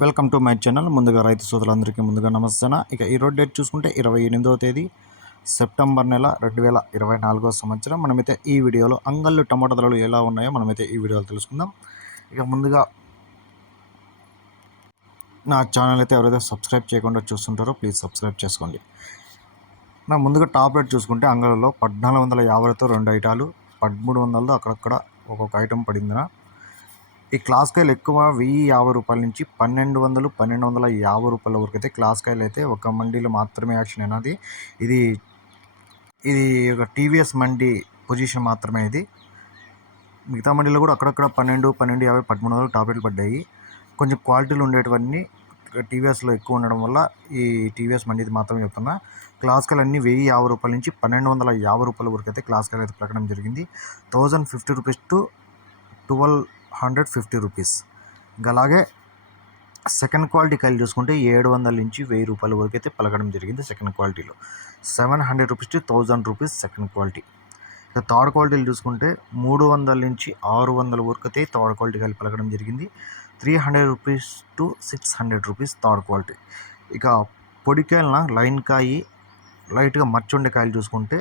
Welcome to my channel. ముందుగా రైతు సోదరులందరికీ ముందుగా నమస్తే ఇక ఈ రోడ్ డేట్ చూసుకుంటే ఇరవై ఎనిమిదవ తేదీ సెప్టెంబర్ నెల రెండు వేల ఇరవై నాలుగో సంవత్సరం. మనమైతే ఈ వీడియోలో అంగళ్ళు టమాటా ధరలు ఎలా ఉన్నాయో మనమైతే ఈ వీడియోలో తెలుసుకుందాం. ఇక ముందుగా నా ఛానల్ అయితే ఎవరైతే సబ్స్క్రైబ్ చేయకుండా చూస్తుంటారో ప్లీజ్ సబ్స్క్రైబ్ చేసుకోండి. నా ముందుగా టాప్ రేట్ చూసుకుంటే అంగళ్ళలో పద్నాలుగు వందల యాభైతో రెండు ఐటాలు పదమూడు వందలతో అక్కడక్కడ ఒక్కొక్క ఐటెం పడిందినా. ఈ క్లాస్ కాయలు ఎక్కువ వెయ్యి యాభై రూపాయల నుంచి పన్నెండు వందలు పన్నెండు వందల యాభై రూపాయల వరకు అయితే క్లాస్ కాయలు అయితే ఒక మండీలో మాత్రమే యాక్షన్ అయినది. ఇది ఇది ఒక టీవీఎస్ మండీ పొజిషన్ మాత్రమే ఇది. మిగతా మండీలో కూడా అక్కడక్కడ పన్నెండు పన్నెండు యాభై పదమూడు వందలు టాబ్లెట్లు పడ్డాయి. కొంచెం క్వాలిటీలు ఉండేటివన్నీ టీవీఎస్లో ఎక్కువ ఉండడం వల్ల ఈ టీవీఎస్ మండీది మాత్రమే చెప్తున్నా. క్లాస్ కాయలు అన్నీ వెయ్యి యాభై రూపాయల నుంచి పన్నెండు వందల యాభై రూపాయల వరకు అయితే క్లాస్ కాయలు అయితే ప్రకటన జరిగింది. Thousand fifty rupees to twelve hundred fifty rupees. ఇంకా అలాగే సెకండ్ క్వాలిటీ కాయలు చూసుకుంటే ఏడు వందల నుంచి వెయ్యి రూపాయల వరకు అయితే పలకడం జరిగింది సెకండ్ క్వాలిటీలో. Seven hundred rupees to thousand rupees second quality. ఇక థర్డ్ క్వాలిటీలు చూసుకుంటే మూడు వందల నుంచి ఆరు వందల వరకు అయితే థర్డ్ క్వాలిటీ కాయలు పలకడం జరిగింది. Three hundred rupees to six hundred rupees third quality. ఇక పొడికాయలన లైన్ కాయి లైట్గా మచ్చుండే కాయలు చూసుకుంటే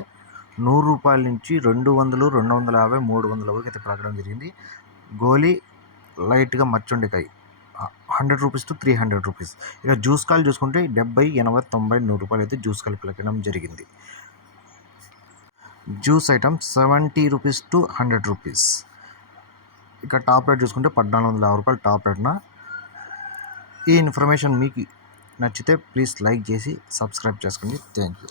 నూరు రూపాయల నుంచి రెండు వందలు రెండు వందల యాభై మూడు వందల వరకు అయితే పలకడం జరిగింది. గోలీ లైట్గా మచ్చుండేకాయ hundred rupees to three hundred rupees. ఇక జ్యూస్ కాయలు చూసుకుంటే డెబ్బై ఎనభై తొంభై నూరు రూపాయలు అయితే జ్యూస్ కాయలు పిలకడం జరిగింది. Juice item seventy rupees to hundred rupees. ఇక టాప్ రేట్ చూసుకుంటే పద్నాలుగు వందల యాభై రూపాయలు టాప్ రేట్న. ఈ ఇన్ఫర్మేషన్ మీకు నచ్చితే ప్లీజ్ లైక్ చేసి సబ్స్క్రైబ్ చేసుకోండి. Thank you.